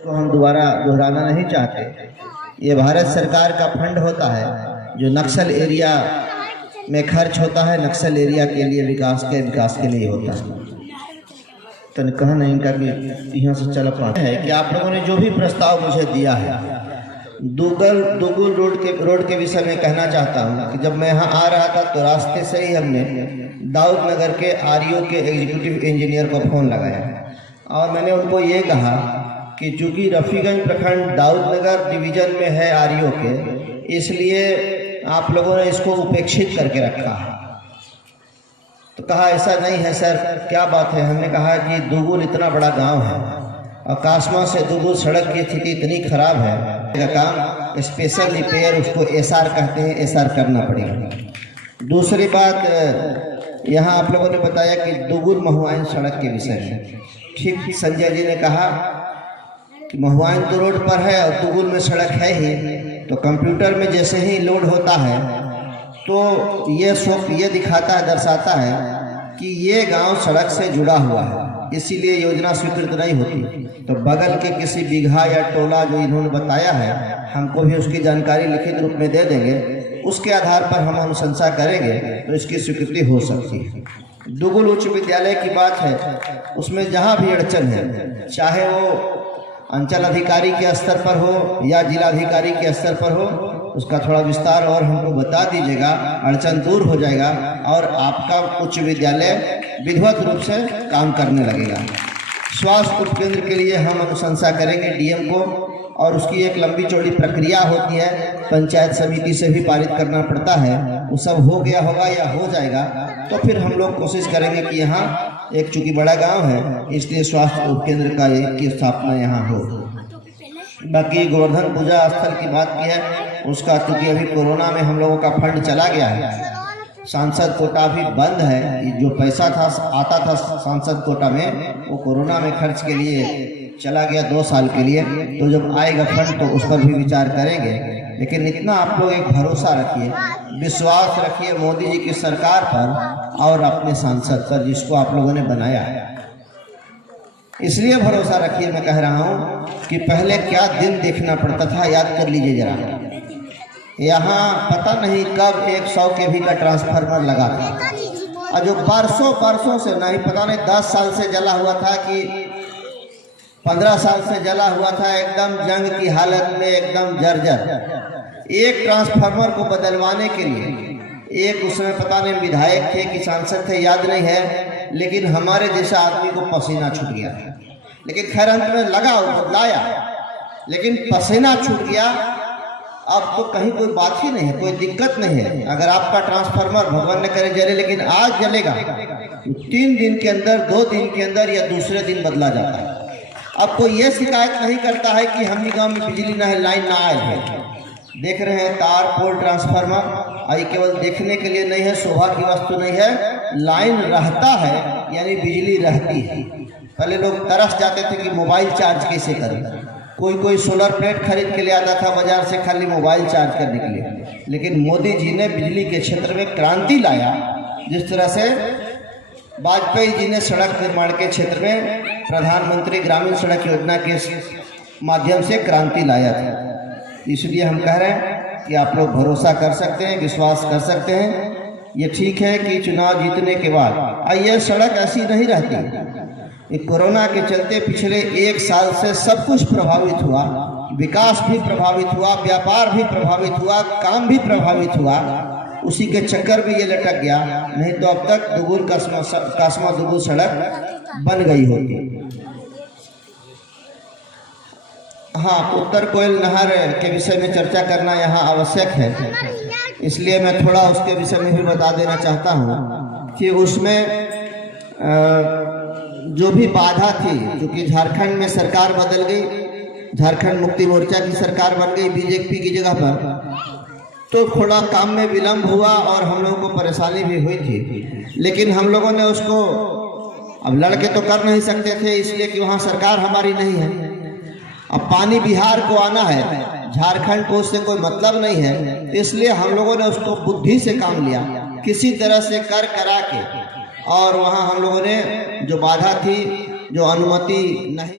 को हम दोबारा दोहराना नहीं चाहते। ये भारत सरकार का फंड होता है जो नक्सल एरिया में खर्च होता है, नक्सल एरिया के लिए विकास के लिए होता है। तो कहा नहीं इनका कि यहाँ से चल पाते है कि आप लोगों ने जो भी प्रस्ताव मुझे दिया है, दुगुल रोड के विषय में कहना चाहता हूँ कि जब मैं यहाँ आ रहा था तो रास्ते से ही हमने दाऊद नगर के आरईओ के एग्जीक्यूटिव इंजीनियर को फ़ोन लगाया और मैंने उनको ये कहा कि चूँकि रफ़ीगंज प्रखंड दाऊद नगर डिवीज़न में है आरईओ के, इसलिए आप लोगों ने इसको उपेक्षित करके रखा है। तो कहा ऐसा नहीं है सर, क्या बात है। हमने कहा कि दुगुल इतना बड़ा गांव है और कासमा से दुगुल सड़क की स्थिति इतनी खराब है का काम स्पेशल रिपेयर, उसको एसआर कहते हैं, एसआर करना पड़ेगा। दूसरी बात, यहाँ आप लोगों ने बताया कि दुगुल महुआइन सड़क के विषय में, ठीक संजय जी ने कहा कि महुआइन तो रोड पर है और दुगुल में सड़क है ही, तो कंप्यूटर में जैसे ही लोड होता है तो ये दिखाता है, दर्शाता है कि ये गांव सड़क से जुड़ा हुआ है, इसीलिए योजना स्वीकृत नहीं होती। तो बगल के किसी बीघा या टोला जो इन्होंने बताया है, हमको भी उसकी जानकारी लिखित रूप में दे देंगे, उसके आधार पर हम अनुशंसा करेंगे तो इसकी स्वीकृति हो सकती है। दुगुल उच्च विद्यालय की बात है, उसमें जहाँ भी अड़चन है, चाहे वो अंचल अधिकारी के स्तर पर हो या जिलाधिकारी के स्तर पर हो, उसका थोड़ा विस्तार और हमको बता दीजिएगा, अड़चन दूर हो जाएगा और आपका उच्च विद्यालय विधिवत रूप से काम करने लगेगा। स्वास्थ्य उपकेंद्र के लिए हम अनुशंसा करेंगे डीएम को, और उसकी एक लंबी चौड़ी प्रक्रिया होती है, पंचायत समिति से भी पारित करना पड़ता है। वो सब हो गया होगा या हो जाएगा तो फिर हम लोग कोशिश करेंगे कि यहाँ एक चूँकि बड़ा गांव है इसलिए स्वास्थ्य उपकेंद्र का की स्थापना यहाँ हो। बाकी गोवर्धन पूजा स्थल की बात की है, उसका चूँकि अभी कोरोना में हम लोगों का फंड चला गया है, सांसद कोटा भी बंद है। जो पैसा था आता था सांसद कोटा में, वो कोरोना में खर्च के लिए चला गया 2 साल के लिए। तो जब आएगा फंड तो उस पर भी विचार करेंगे। लेकिन इतना आप लोग एक भरोसा रखिए, विश्वास रखिए मोदी जी की सरकार पर और अपने सांसद पर जिसको आप लोगों ने बनाया है। इसलिए भरोसा रखिए, मैं कह रहा हूँ कि पहले क्या दिन देखना पड़ता था, याद कर लीजिए जरा। यहाँ पता नहीं कब 100 केवी का ट्रांसफार्मर लगा था और जो बरसों से नहीं, पता नहीं 10 साल से जला हुआ था कि 15 साल से जला हुआ था, एकदम जंग की हालत में, एकदम जर्जर। एक ट्रांसफार्मर को बदलवाने के लिए एक उसमें पता नहीं विधायक थे कि सांसद थे, याद नहीं है, लेकिन हमारे जैसा आदमी को पसीना छूट गया। लेकिन खैर अंत में लगा, बदलाया, लेकिन पसीना छूट गया। अब तो कहीं कोई बात ही नहीं है, कोई दिक्कत नहीं है। अगर आपका ट्रांसफार्मर भगवान ने करे जले, लेकिन आज जलेगा 3 दिन के अंदर, 2 दिन के अंदर या दूसरे दिन बदला जाता है। अब कोई ये शिकायत नहीं करता है कि हम गांव में बिजली ना है, लाइन ना आए है। देख रहे हैं तार पोल ट्रांसफार्मर, ये केवल देखने के लिए नहीं है, शोभा की वस्तु नहीं है, लाइन रहता है यानी बिजली रहती है। पहले लोग तरस जाते थे कि मोबाइल चार्ज कैसे करें, कोई सोलर प्लेट खरीद के ले आता था बाजार से खाली मोबाइल चार्ज करने के लिए। लेकिन मोदी जी ने बिजली के क्षेत्र में क्रांति लाया, जिस तरह से वाजपेयी जी ने सड़क निर्माण के क्षेत्र में प्रधानमंत्री ग्रामीण सड़क योजना के माध्यम से क्रांति लाया था। इसलिए हम कह रहे हैं कि आप लोग भरोसा कर सकते हैं, विश्वास कर सकते हैं। ये ठीक है कि चुनाव जीतने के बाद ये सड़क ऐसी नहीं रहती। कोरोना के चलते पिछले 1 साल से सब कुछ प्रभावित हुआ, विकास भी प्रभावित हुआ, व्यापार भी प्रभावित हुआ, काम भी प्रभावित हुआ। उसी के चक्कर में ये लटक गया, नहीं तो अब तक दुगुल कासमा दुगुल सड़क बन गई होती। हाँ, उत्तर कोयल नहर के विषय में चर्चा करना यहाँ आवश्यक है, इसलिए मैं थोड़ा उसके विषय में भी बता देना चाहता हूँ कि उसमें जो भी बाधा थी, क्योंकि झारखंड में सरकार बदल गई, झारखंड मुक्ति मोर्चा की सरकार बन गई बीजेपी की जगह पर, तो थोड़ा काम में विलंब हुआ और हम लोगों को परेशानी भी हुई थी। लेकिन हम लोगों ने उसको, अब लड़के तो कर नहीं सकते थे इसलिए कि वहाँ सरकार हमारी नहीं है। अब पानी बिहार को आना है, झारखंड को उससे कोई मतलब नहीं है, इसलिए हम लोगों ने उसको बुद्धि से काम लिया, किसी तरह से कर करा के, और वहाँ हम लोगों ने जो बाधा थी, जो अनुमति नहीं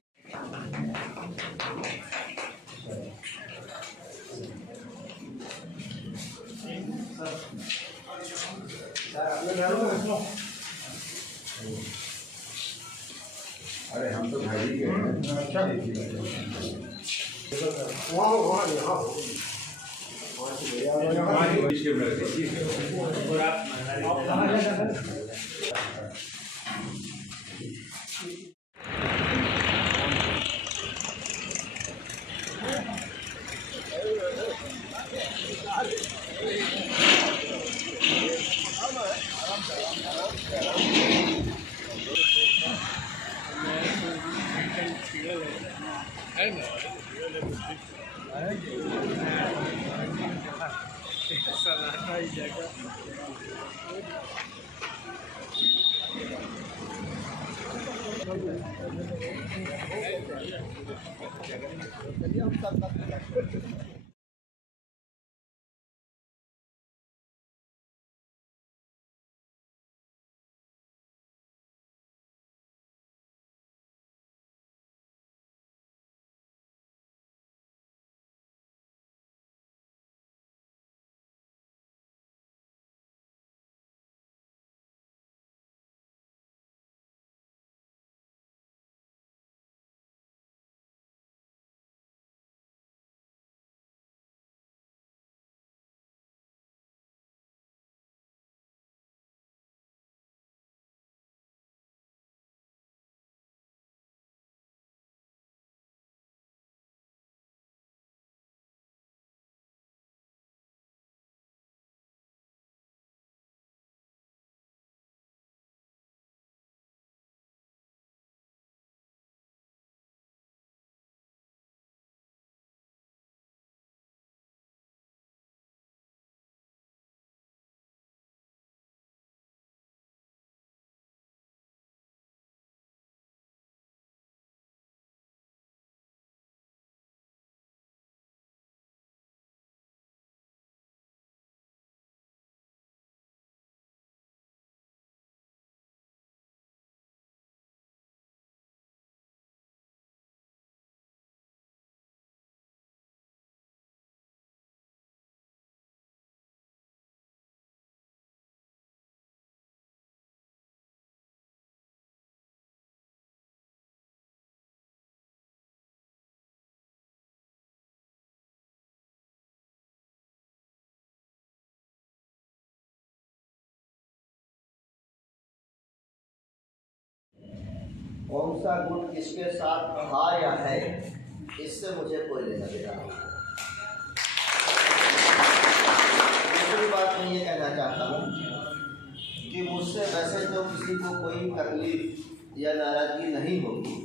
कौन सा गुट किसके साथ था या है, इससे मुझे कोई लेना देना नहीं। दूसरी बात मैं ये कहना चाहता हूँ कि मुझसे वैसे तो किसी को कोई तकलीफ या नाराज़गी नहीं होगी,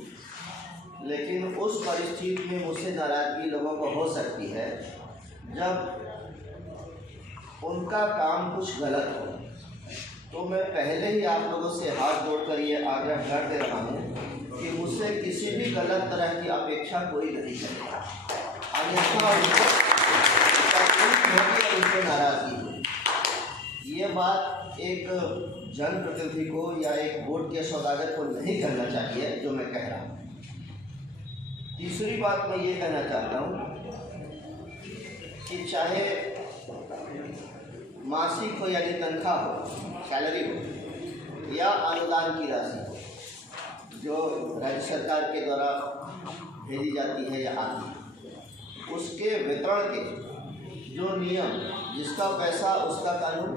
लेकिन उस परिस्थिति में मुझसे नाराज़गी लोगों को हो सकती है जब उनका काम कुछ गलत हो। तो मैं पहले ही आप लोगों से हाथ जोड़कर ये आग्रह कर दे रहा हूँ कि मुझसे किसी भी गलत तरह की अपेक्षा कोई नहीं करेगा, अन्यथा उनको नाराज़गी हो। ये बात एक जनप्रतिनिधि को या एक वोट के सौदागर को नहीं करना चाहिए जो मैं कह रहा हूँ। तीसरी बात मैं ये कहना चाहता हूँ कि चाहे मासिक हो यानी तनख्वाह हो, सैलरी हो, या अनुदान की राशि हो जो राज्य सरकार के द्वारा भेजी जाती है या आती है, उसके वितरण के जो नियम, जिसका पैसा उसका कानून,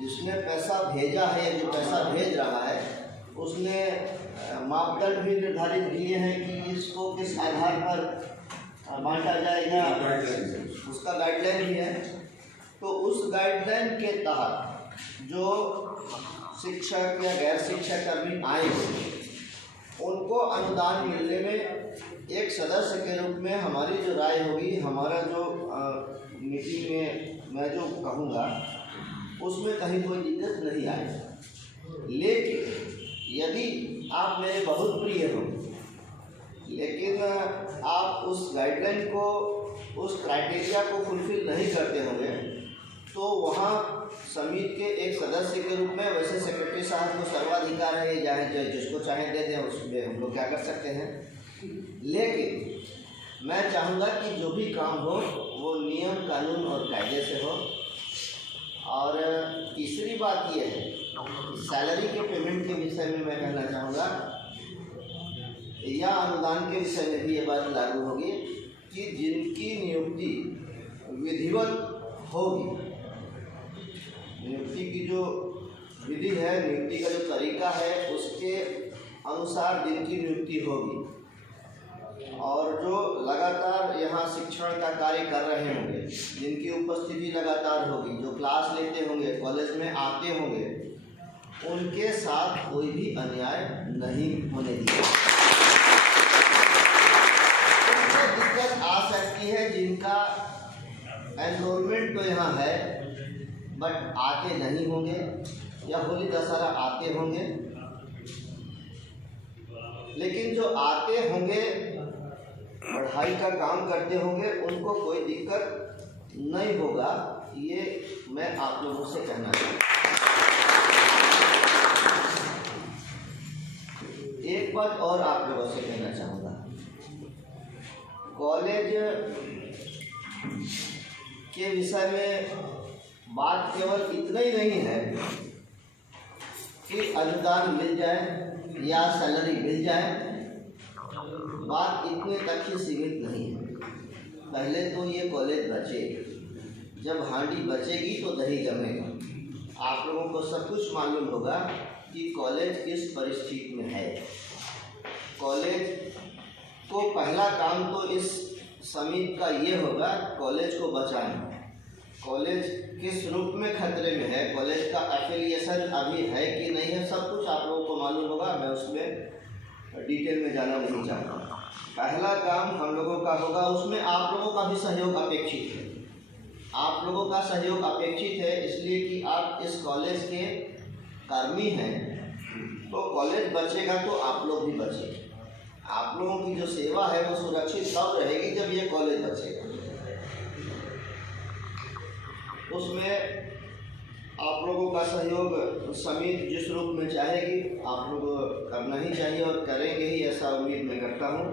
जिसने पैसा भेजा है या जो पैसा भेज रहा है उसने मापदंड भी निर्धारित किए हैं कि इसको किस आधार पर बांटा जाएगा, उसका गाइडलाइन भी है। तो उस गाइडलाइन के तहत जो शिक्षक या गैर शिक्षक कर्मी आएंगे उनको अनुदान मिलने में एक सदस्य के रूप में हमारी जो राय होगी, हमारा जो मीटिंग में मैं जो कहूँगा उसमें कहीं कोई दिक्कत नहीं आएगी। लेकिन यदि आप मेरे बहुत प्रिय हो लेकिन आप उस गाइडलाइन को, उस क्राइटेरिया को फुलफिल नहीं करते होंगे, तो वहाँ समिति के एक सदस्य के रूप में वैसे सेक्रेटरी साहब को सर्वाधिकार है, चाहे जिसको चाहे दे दें, उसमें हम लोग क्या कर सकते हैं। लेकिन मैं चाहूँगा कि जो भी काम हो वो नियम, कानून और कायदे से हो। और तीसरी बात ये है, सैलरी के पेमेंट के विषय में मैं कहना चाहूँगा, या अनुदान के विषय में भी ये बात लागू होगी कि जिनकी नियुक्ति विधिवत होगी, नियुक्ति की जो विधि है, नियुक्ति का जो तरीका है, उसके अनुसार जिनकी नियुक्ति होगी और जो लगातार यहाँ शिक्षण का कार्य कर रहे होंगे, जिनकी उपस्थिति लगातार होगी, जो क्लास लेते होंगे, कॉलेज में आते होंगे, उनके साथ कोई भी अन्याय नहीं होने दिया। उसमें दिक्कत आ सकती है जिनका एनरोलमेंट तो यहाँ है बट आते नहीं होंगे या होली दशहरा आते होंगे, लेकिन जो आते होंगे, पढ़ाई का काम करते होंगे, उनको कोई दिक्कत नहीं होगा। ये मैं आप लोगों से कहना चाहता हूँ। एक बात और आप लोगों से कहना चाहूँगा, कॉलेज के विषय में बात केवल इतना ही नहीं है कि अनुदान मिल जाए या सैलरी मिल जाए, बात इतने तक ही सीमित नहीं है। पहले तो ये कॉलेज बचे, जब हांडी बचेगी तो दही जमेगा। आप लोगों को सब कुछ मालूम होगा कि कॉलेज किस परिस्थिति में है। कॉलेज को पहला काम तो इस समिति का ये होगा, कॉलेज को बचाना। कॉलेज किस रूप में खतरे में है, कॉलेज का एफिलिएशन अभी है कि नहीं है, सब कुछ आप लोगों को मालूम होगा। मैं उसमें डिटेल में जाना नहीं चाहता। पहला काम हम लोगों का होगा, उसमें आप लोगों का भी सहयोग अपेक्षित है। आप लोगों का सहयोग अपेक्षित है इसलिए कि आप इस कॉलेज के कर्मी हैं, तो कॉलेज बचेगा तो आप लोग भी बचेंगे। आप लोगों की जो सेवा है वो सुरक्षित तब रहेगी जब ये कॉलेज बचेगा। उसमें आप लोगों का सहयोग समिति जिस रूप में चाहेगी आप लोग करना ही चाहिए और करेंगे ही, ऐसा उम्मीद मैं करता हूँ।